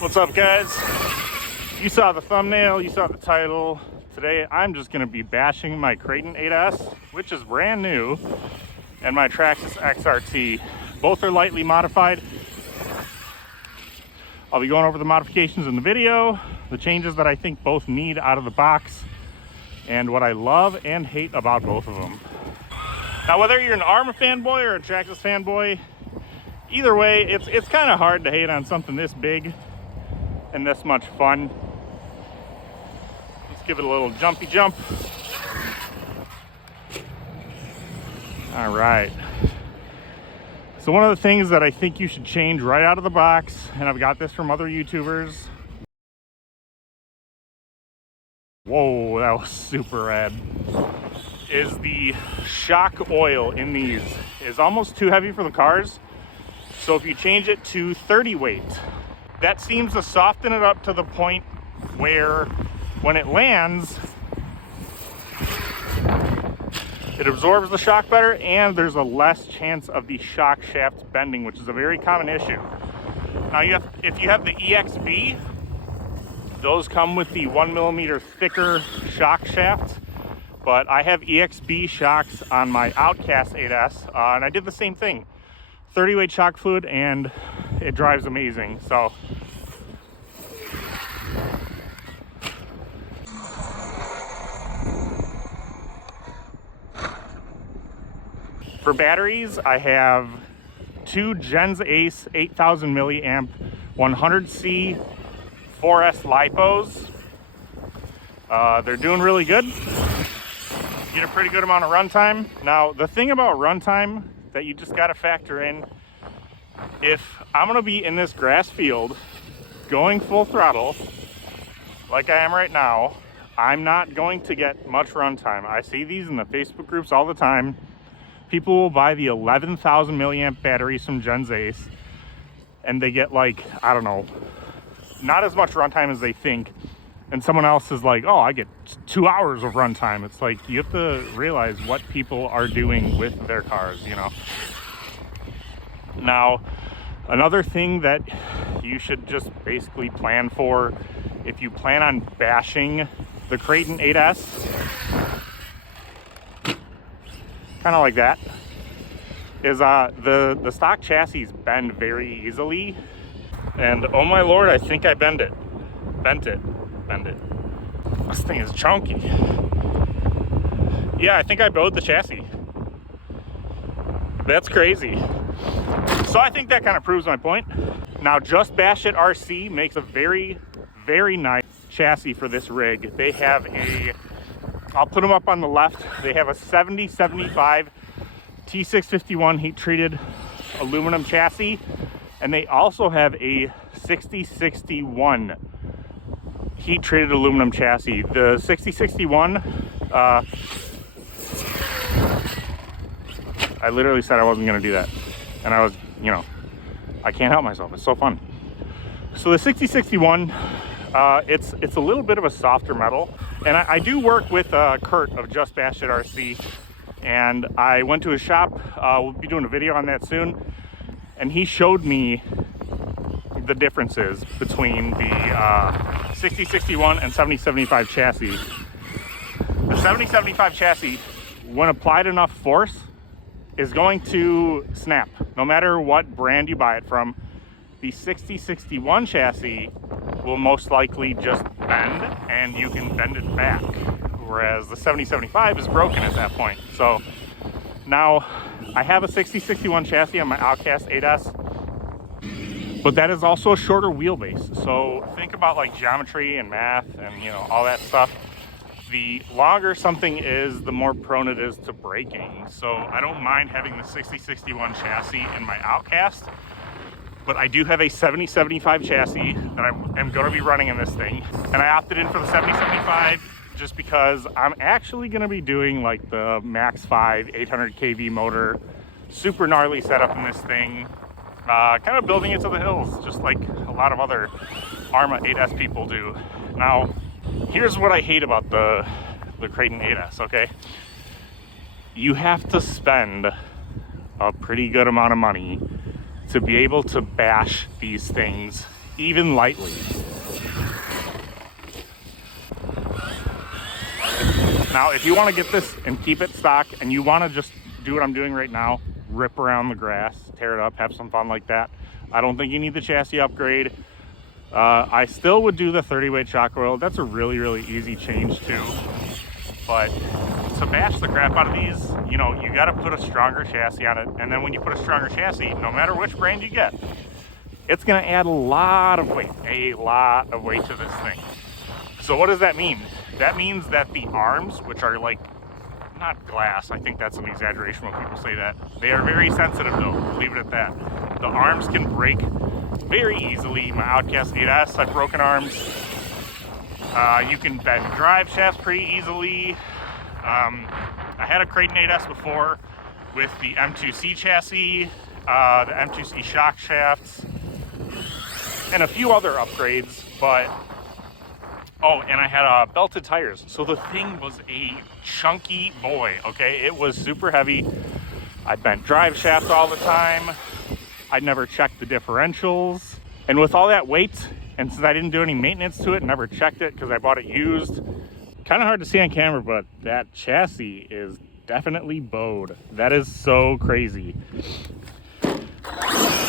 What's up, guys? You saw the thumbnail, you saw the title. Today I'm just gonna be bashing my Creighton 8S, which is brand new, and my Traxxas XRT. Both are lightly modified. I'll be going over the modifications in the video, the changes that I think both need out of the box, and what I love and hate about both of them. Now, whether you're an Arrma fanboy or a Traxxas fanboy, either way, it's kind of hard to hate on something this big and this much fun. Let's give it a little jumpy jump. All right. So one of the things that I think you should change right out of the box, and I've got this from other YouTubers. Whoa, that was super rad. Is the shock oil in these is almost too heavy for the cars. So if you change it to 30 weight, that seems to soften it up to the point where when it lands, it absorbs the shock better, and there's a less chance of the shock shaft bending, which is a very common issue. Now, if you have the EXB, those come with the 1mm thicker shock shaft, but I have EXB shocks on my Outcast 8S, and I did the same thing. 30 weight shock fluid, and it drives amazing. So for batteries, I have two Gens Ace 8000 milliamp 100C 4S lipos. They're doing really good. Get a pretty good amount of runtime. Now, the thing about runtime that you just got to factor in, if I'm going to be in this grass field going full throttle like I am right now, I'm not going to get much runtime. I see these in the Facebook groups all the time. People will buy the 11,000 milliamp batteries from Gens Ace, and they get, like, I don't know, not as much runtime as they think. And someone else is like, oh, I get 2 hours of runtime. It's like, you have to realize what people are doing with their cars, you know. Now, another thing that you should just basically plan for, if you plan on bashing the Creighton 8S, kind of like that, is the stock chassis bend very easily. And oh my lord, I think I bent it. This thing is chunky. Yeah, I think I bowed the chassis. That's crazy. So I think that kind of proves my point. Now, Just Bash It RC makes a very, very nice chassis for this rig. They have I'll put them up on the left. They have a 7075 T651 heat treated aluminum chassis, and they also have a 6061 heat treated aluminum chassis. The 6061, I literally said I wasn't gonna do that, and I was, you know, I can't help myself. It's so fun. So the 6061, it's a little bit of a softer metal, and I do work with Kurt of Just Bash It RC, and I went to his shop. We'll be doing a video on that soon, and he showed me the differences between the 6061 and 7075 chassis. The 7075 chassis, when applied enough force, is going to snap, no matter what brand you buy it from. The 6061 chassis will most likely just bend, and you can bend it back, whereas the 7075 is broken at that point. So now I have a 6061 chassis on my Outcast 8S, but that is also a shorter wheelbase. So think about like geometry and math and, you know, all that stuff. The longer something is, the more prone it is to breaking. So I don't mind having the 6061 chassis in my Outcast, but I do have a 7075 chassis that I am going to be running in this thing. And I opted in for the 7075 just because I'm actually going to be doing like the Max 5 800 kV motor, super gnarly setup in this thing. Kind of building it to the hills, just like a lot of other Arrma 8S people do. Now, here's what I hate about the Creighton 8S, okay? You have to spend a pretty good amount of money to be able to bash these things even lightly. Now, if you want to get this and keep it stock and you want to just do what I'm doing right now, rip around the grass, tear it up, have some fun like that, I don't think you need the chassis upgrade. I still would do the 30-weight shock coil. That's a really, really easy change too. But to bash the crap out of these, you know, you got to put a stronger chassis on it. And then when you put a stronger chassis, no matter which brand you get, it's going to add a lot of weight to this thing. So what does that mean? That means that the arms, which are like, not glass, I think that's an exaggeration when people say that. They are very sensitive though, leave it at that. The arms can break very easily. My Outcast 8S, I've broken arms. You can bend drive shafts pretty easily. I had a Creighton 8S before with the M2C chassis, the M2C shock shafts, and a few other upgrades, but oh, and I had belted tires. So the thing was a chunky boy, okay? It was super heavy. I bent drive shafts all the time. I never checked the differentials. And with all that weight, and since I didn't do any maintenance to it, never checked it because I bought it used, kind of hard to see on camera, but that chassis is definitely bowed. That is so crazy.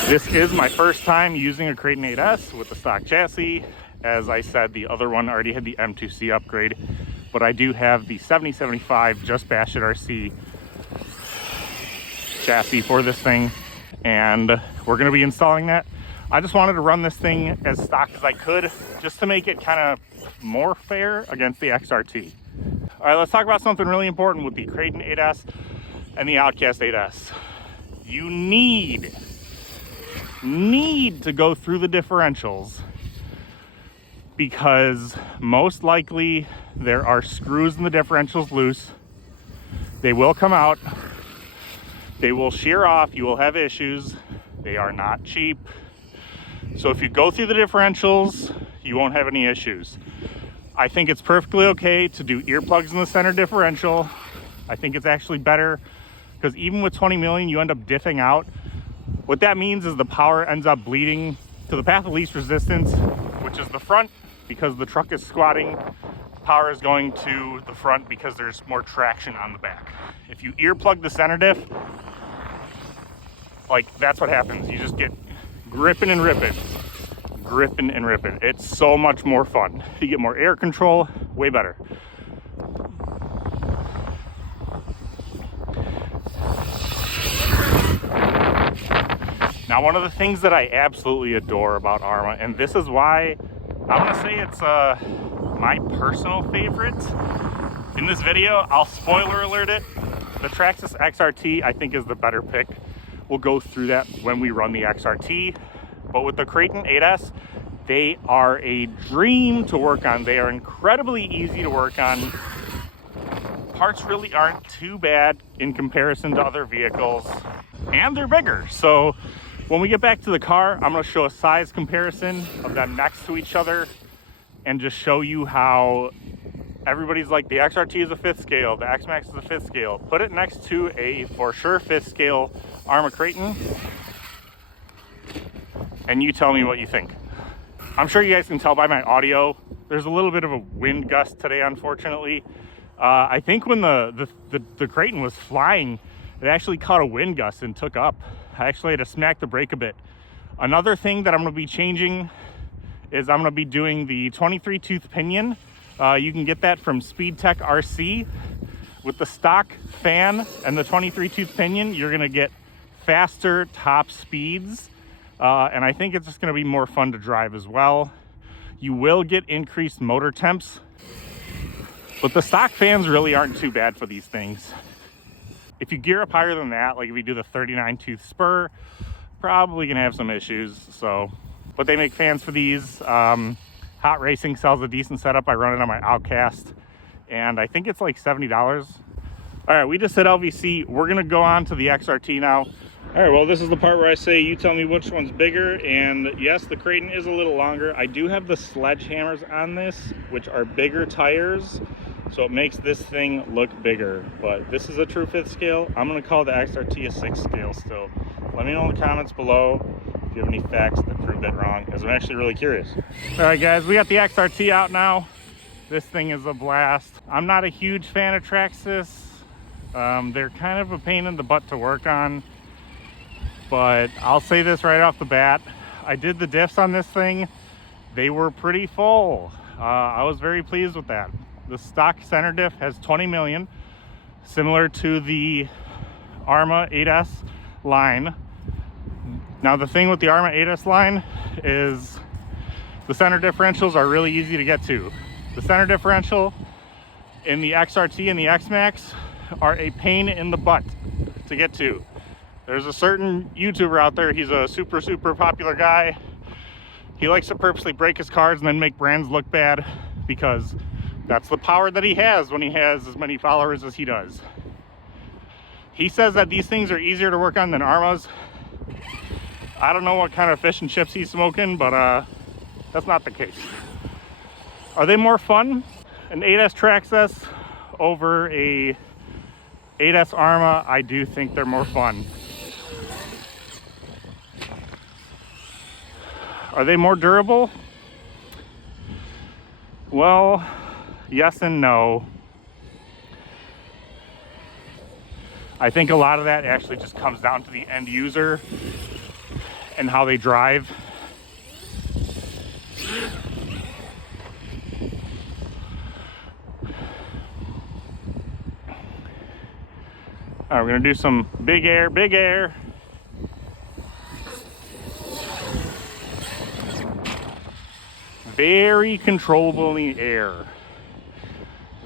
This is my first time using a Creighton 8S with the stock chassis. As I said, the other one already had the M2C upgrade, but I do have the 7075 Just Bash It RC chassis for this thing, and we're going to be installing that. I just wanted to run this thing as stock as I could, just to make it kind of more fair against the XRT. All right, let's talk about something really important with the Creighton 8S and the Outcast 8S. You need to go through the differentials, because most likely there are screws in the differentials loose. They will come out. They will shear off. You will have issues. They are not cheap. So if you go through the differentials, you won't have any issues. I think it's perfectly okay to do earplugs in the center differential. I think it's actually better because even with 20 million, you end up diffing out. What that means is the power ends up bleeding to the path of least resistance, which is the front, because the truck is squatting. Power is going to the front because there's more traction on the back. If you earplug the center diff, like, that's what happens. You just get gripping and ripping. It's so much more fun. You get more air control, way better. Now, one of the things that I absolutely adore about Arrma, and this is why I'm gonna say it's my personal favorite in this video, I'll spoiler alert it, the Traxxas XRT I think is the better pick. We'll go through that when we run the XRT. But with the Creighton 8S, they are a dream to work on. They are incredibly easy to work on. Parts really aren't too bad in comparison to other vehicles, and they're bigger. So when we get back to the car, I'm going to show a size comparison of them next to each other and just show you how everybody's like, the XRT is a 5th scale, the X-Max is a 5th scale. Put it next to a for sure 5th scale Arrma Kraton, and you tell me what you think. I'm sure you guys can tell by my audio, there's a little bit of a wind gust today, unfortunately. I think when the Creighton was flying, it actually caught a wind gust and took up. I actually had to smack the brake a bit. Another thing that I'm going to be changing is I'm going to be doing the 23 tooth pinion. You can get that from SpeedTech RC. With the stock fan and the 23 tooth pinion, you're going to get faster top speeds. And I think it's just going to be more fun to drive as well. You will get increased motor temps, but the stock fans really aren't too bad for these things. If you gear up higher than that, like if you do the 39 tooth spur, probably gonna have some issues. So, but they make fans for these. Hot Racing sells a decent setup. I run it on my Outcast, and I think it's like $70. All right, we just hit LVC. We're gonna go on to the XRT now. All right, well, this is the part where I say you tell me which one's bigger, and yes, the Creighton is a little longer. I do have the sledgehammers on this, which are bigger tires, so it makes this thing look bigger, but this is a true 5th scale. I'm gonna call the XRT a 6th scale still. Let me know in the comments below if if you have any facts that prove that wrong, as I'm actually really curious. All right, guys, we got the XRT out now. This thing is a blast. I'm not a huge fan of Traxxas. They're kind of a pain in the butt to work on, but I'll say this right off the bat. I did the diffs on this thing. They were pretty full. I was very pleased with that. The stock center diff has 20 million, similar to the Arrma 8S line. Now the thing with the Arrma 8S line is the center differentials are really easy to get to. The center differential in the XRT and the X-Max are a pain in the butt to get to. There's a certain YouTuber out there, he's a super popular guy. He likes to purposely break his cars and then make brands look bad because that's the power that he has when he has as many followers as he does. He says that these things are easier to work on than Arrma's. I don't know what kind of fish and chips he's smoking, but that's not the case. Are they more fun? An 8S Traxxas over a 8S Arrma, I do think they're more fun. Are they more durable? Well, yes and no. I think a lot of that actually just comes down to the end user and how they drive. All right, we're gonna do some big air, big air. Very controllable in the air.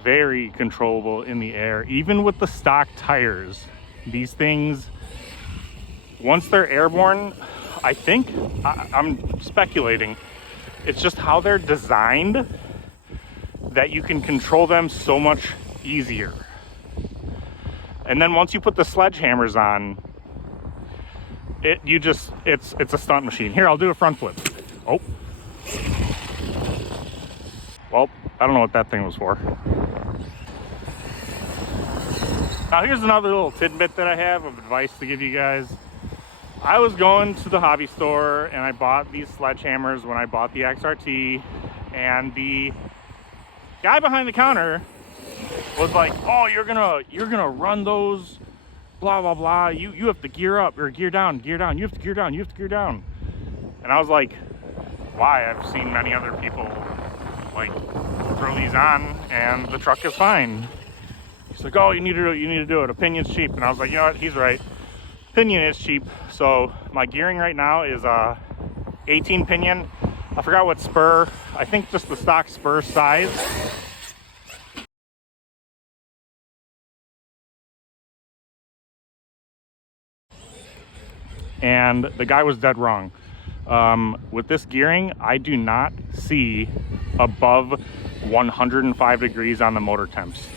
Very controllable in the air. Even with the stock tires, these things, once they're airborne, I think, I'm speculating, it's just how they're designed that you can control them so much easier. And then once you put the sledgehammers on, it's a stunt machine. Here, I'll do a front flip. Oh. Well, I don't know what that thing was for. Now here's another little tidbit that I have of advice to give you guys. I was going to the hobby store and I bought these sledgehammers when I bought the XRT, and the guy behind the counter was like, oh, you're gonna run those, blah blah blah, you have to gear up or gear down, you have to gear down. And I was like, why? I've seen many other people like throw these on and the truck is fine. He's like, oh, you need to do it, opinion's cheap. And I was like, you know what, he's right, pinion is cheap. So my gearing right now is 18 pinion. I forgot what spur, I think just the stock spur size. And the guy was dead wrong. With this gearing, I do not see above 105 degrees on the motor temps,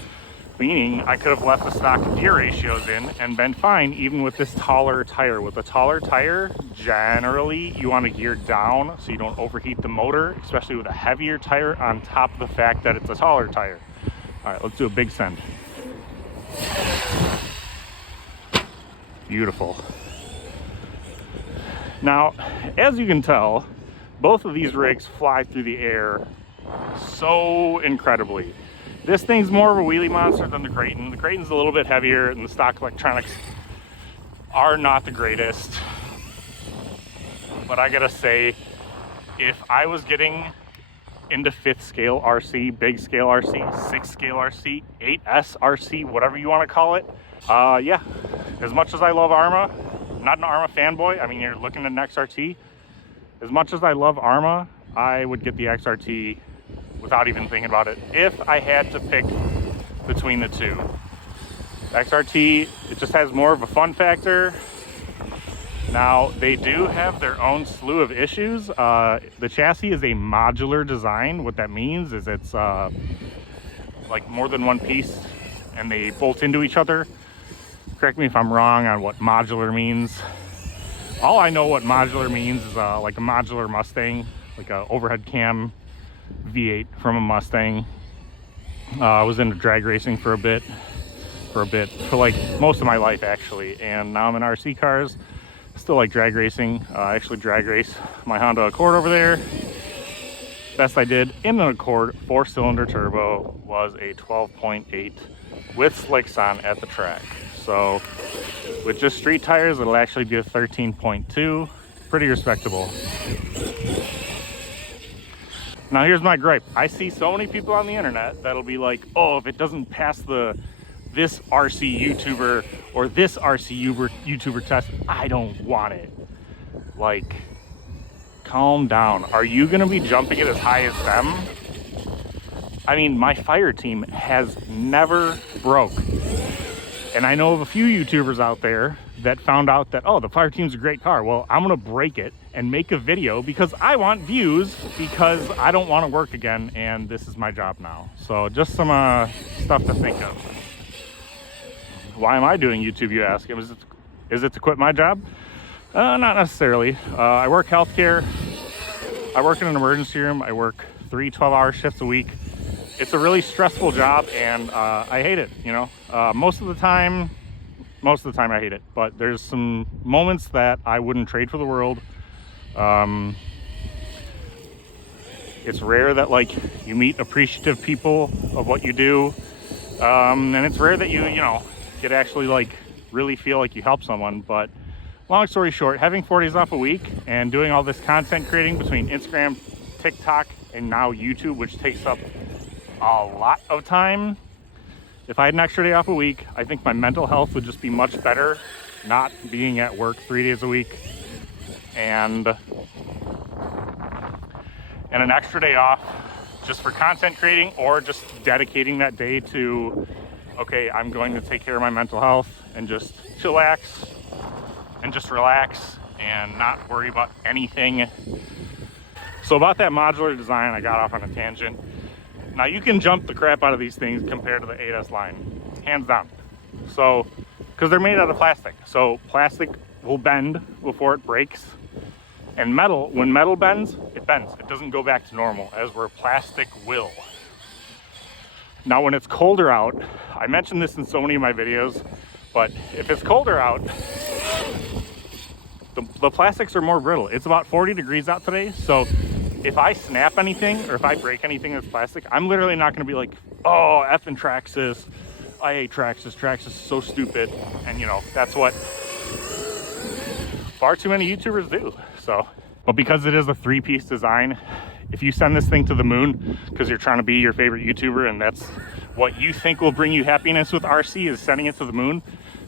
meaning I could have left the stock gear ratios in and been fine even with this taller tire. With a taller tire, generally you want to gear down so you don't overheat the motor, especially with a heavier tire on top of the fact that it's a taller tire. All right, let's do a big send. Beautiful. Now, as you can tell, both of these rigs fly through the air so incredibly. This thing's more of a wheelie monster than the Creighton. The Creighton's a little bit heavier and the stock electronics are not the greatest. But I gotta say, if I was getting into 5th scale RC, big scale RC, 6th scale RC, 8S RC, whatever you wanna call it, yeah, as much as I love Arrma, not an Arrma fanboy. I mean, you're looking at an XRT. As much as I love Arrma, I would get the XRT without even thinking about it if I had to pick between the two. XRT, it just has more of a fun factor. Now, they do have their own slew of issues. The chassis is a modular design. What that means is it's like more than one piece and they bolt into each other. Correct me if I'm wrong on what modular means. All I know what modular means is like a modular Mustang, like a overhead cam V8 from a Mustang. I was into drag racing for like most of my life actually, and now I'm in RC cars. Still like drag racing. I actually drag race my Honda Accord over there. Best I did in an Accord 4-cylinder turbo was a 12.8 with slicks on at the track. So with just street tires, it'll actually be a 13.2. Pretty respectable. Now here's my gripe. I see so many people on the internet that'll be like, oh, if it doesn't pass this RC YouTuber or this RC YouTuber test, I don't want it. Like, calm down. Are you gonna be jumping it as high as them? I mean, my fire team has never broke. And I know of a few YouTubers out there that found out that, oh, the fire team's a great car. Well, I'm gonna break it and make a video because I want views, because I don't want to work again and this is my job now. So just some stuff to think of. Why am I doing YouTube, you ask? Is it to quit my job? Not necessarily. I work healthcare. I work in an emergency room. I work 3 12-hour shifts a week. It's a really stressful job, and I hate it, you know. Most of the time I hate it, but there's some moments that I wouldn't trade for the world. It's rare that like you meet appreciative people of what you do, and it's rare that you know, get actually like really feel like you help someone. But long story short, having 4 days off a week and doing all this content creating between Instagram, TikTok, and now YouTube, which takes up a lot of time. If I had an extra day off a week, I think my mental health would just be much better not being at work 3 days a week, and an extra day off just for content creating, or just dedicating that day to, okay, I'm going to take care of my mental health and just chillax and just relax and not worry about anything. So about that modular design, I got off on a tangent. Now you can jump the crap out of these things compared to the 8S line, hands down. So, because they're made out of plastic. So plastic will bend before it breaks. And metal, when metal bends, it bends. It doesn't go back to normal, as where plastic will. Now when it's colder out, I mentioned this in so many of my videos, but if it's colder out, the plastics are more brittle. It's about 40 degrees out today, so if I snap anything or if I break anything that's plastic, I'm literally not gonna be like, oh, effing Traxxas, I hate Traxxas, Traxxas is so stupid. And you know, that's what far too many YouTubers do. So, but because it is a 3-piece design, if you send this thing to the moon because you're trying to be your favorite YouTuber and that's what you think will bring you happiness with RC, is sending it to the moon.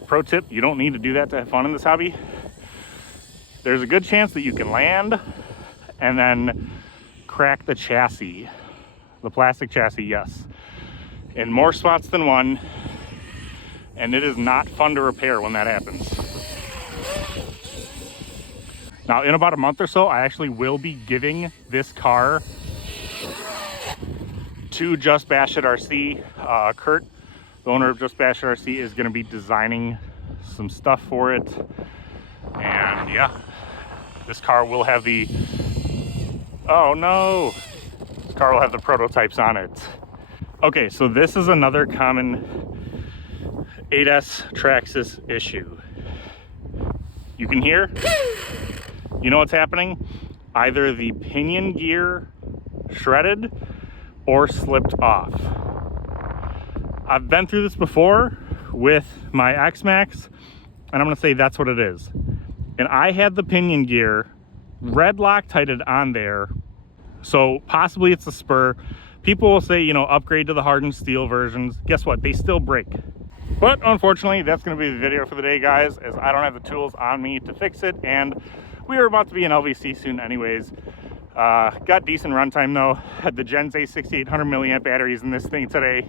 Pro tip, you don't need to do that to have fun in this hobby. There's a good chance that you can land and then crack the chassis, the plastic chassis, yes, in more spots than one, and it is not fun to repair when that happens. Now in about a month or so, I actually will be giving this car to Just Bash It RC. Kurt, the owner of Just Bash It RC, is going to be designing some stuff for it, and yeah, this car will have the, oh no, this car will have the prototypes on it. Okay, so this is another common 8S Traxxas issue. You can hear, you know what's happening? Either the pinion gear shredded or slipped off. I've been through this before with my X-Max, and I'm gonna say that's what it is. And I had the pinion gear red Loctited on there, so possibly it's a spur. People will say, you know, upgrade to the hardened steel versions. Guess what? They still break. But unfortunately, that's going to be the video for the day, guys, as I don't have the tools on me to fix it, and we are about to be in LVC soon anyways. Got decent runtime though. Had the Gen Z 6800 milliamp batteries in this thing today.